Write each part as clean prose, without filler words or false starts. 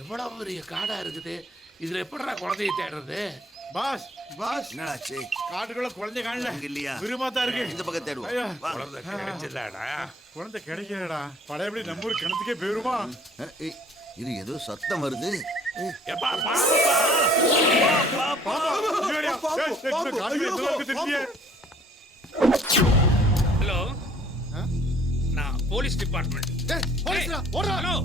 எவ்வளவு பெரிய காடா இருக்குது. இதுல எப்படிடா குழந்தைய தேடுறது? பாஸ் பாஸ் என்னடாச்சு? காட்டுக்குள்ள குழந்தை காணல இல்லையா? விரும்பாதான் இருக்கு. இந்த பக்கம் தேடுவோம். குழந்தை கிடைச்சதாடா? குழந்தை கிடைக்கலடா. பழையபடி நம்ம ஊர் கிணத்துக்கே போயிருமா? இது ஏதோ சத்தம் வருது. ஹலோ, நான் போலீஸ் டிபார்ட்மெண்ட். ஹலோ,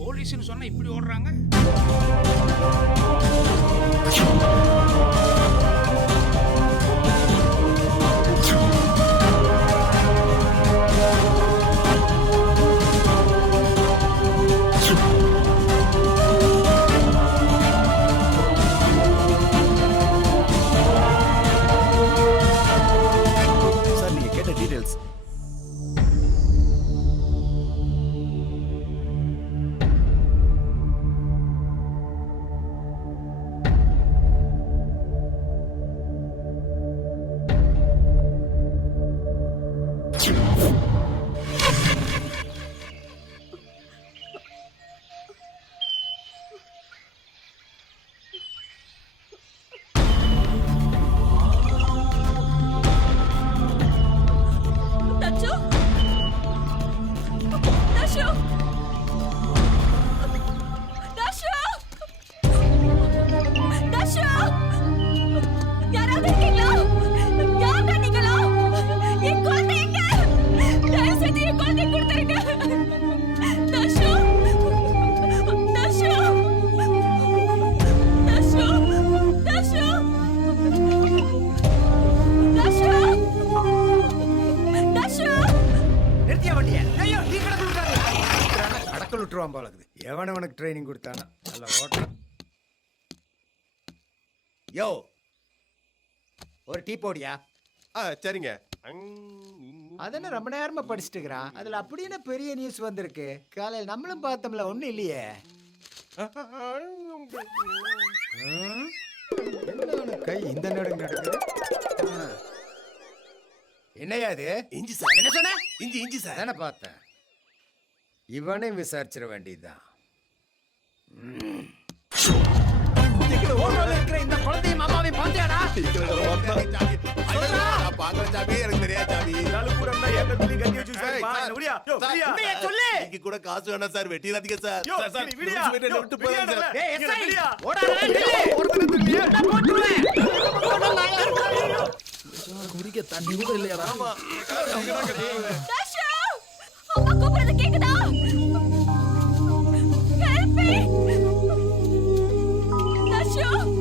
போலீஸ்னு சொன்னா இப்படி ஓடுறாங்க. சார், நீங்க கேட்ட டீடைல்ஸ் எவனவனுக்கு ட்ரைனிங் கொடுத்தானா? நல்ல ஓட்டம். யோ, ஒரு டீ போடியா? சரிங்க. அதென்ன ரொம்ப நேரமா படிச்சுட்டு இருக்கிறான். அதுல அப்படின்னு பெரிய நியூஸ் வந்திருக்கு. காலையில் நம்மளும் பார்த்தோம்ல, ஒண்ணும் இல்லையே. கை இந்த நடுங்க நடக்குது. என்னையா அது? இஞ்சி சார். என்ன சொன்ன? இஞ்சி சார். தானே பார்த்தேன். இவனையும் விசாரிச்சிட வேண்டியதுதான். இந்த குழந்தையும் மாமாவையும் பார்த்தியாடா? கூட காசு வேணா சார், வெட்டிடாதீங்க சார். குடிக்க தண்ணி கூட இல்லையா? அம்மா கூப்பிடுறது கேக்குதா? Help me! Dashu!